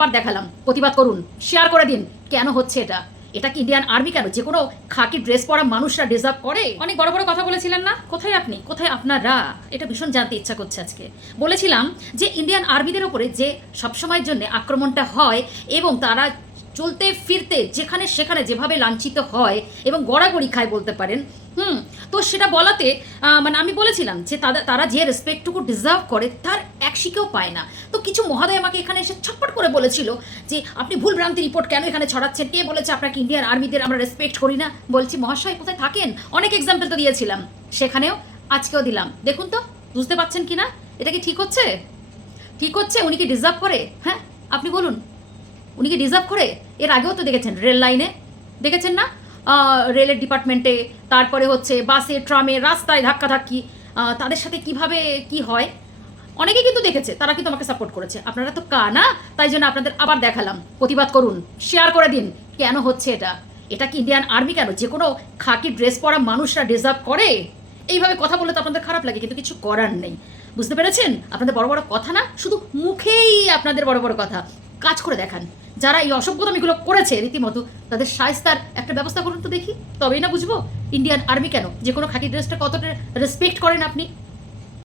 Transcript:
আবার দেখালাম, প্রতিবাদ করুন, শেয়ার করে দিন। কেন হচ্ছে এটা? এটা কি ইন্ডিয়ান আর্মি কেন যে কোনো খাকি ড্রেস পরা মানুষরা ডিজার্ভ করে? অনেক বড় বড় কথা বলেছিলেন না? কোথায় আপনি, কোথায় আপনারা? এটা ভীষণ জানতে ইচ্ছা করছে আজকে। বলেছিলাম যে ইন্ডিয়ান আর্মিদের ওপরে যে সবসময়ের জন্য আক্রমণটা হয় এবং তারা চলতে ফিরতে যেখানে সেখানে যেভাবে লাঞ্ছিত হয় এবং গড়াগড়ি খায় বলতে পারেন। তো সেটা বলাতে মানে আমি বলেছিলাম যে তারা যে রেসপেক্টটুকু ডিজার্ভ করে তার এক শিকেও পায় না। তো কিছু মহোদয় আমাকে এখানে এসে ছটপট করে বলেছিল যে আপনি ভুল ভ্রান্তি রিপোর্ট কেন এখানে ছড়াচ্ছেন, কে বলেছে আপনাকে ইন্ডিয়ান আর্মিদের আমরা রেসপেক্ট করি না? বলছি মহাশয় কোথায় থাকেন? অনেক এক্সাম্পল তো দিয়েছিলাম, সেখানেও আজকেও দিলাম। দেখুন তো বুঝতে পারছেন কি না? এটা কি ঠিক হচ্ছে? ঠিক হচ্ছে? উনি কি ডিজার্ভ করে? হ্যাঁ আপনি বলুন, উনি কি ডিজার্ভ করে? এর আগেও তো দেখেছেন, রেল লাইনে দেখেছেন না, রেলের ডিপার্টমেন্টে, তারপরে হচ্ছে বাসে, ট্রামে, রাস্তায় ধাক্কাধাক্কি, তাদের সাথে কিভাবে কি হয় অনেকে কিন্তু দেখেছে, তারা কিন্তু আমাকে সাপোর্ট করেছে। আপনারা তো না, তাই জন্য আপনাদের আবার দেখালাম, প্রতিবাদ করুন, শেয়ার করে দিন। কেন হচ্ছে এটা? এটা কি ইন্ডিয়ান আর্মি কেন যে কোনো খাকি ড্রেস পরা মানুষরা ডিজার্ভ করে? এইভাবে কথা বলে তো আপনাদের খারাপ লাগে, কিন্তু কিছু করার নেই। বুঝতে পেরেছেন? আপনাদের বড় বড় কথা না, শুধু মুখেই আপনাদের বড় বড় কথা, কাজ করে দেখান। যারা এই অসভ্যতামিগুলো করেছে রীতিমতো, তাদের শায়েস্তার একটা ব্যবস্থা করুন তো দেখি, তবেই না বুঝবো ইন্ডিয়ান আর্মি কেন যে কোনো খাকি ড্রেসটা কতটা রেসপেক্ট করেন আপনি।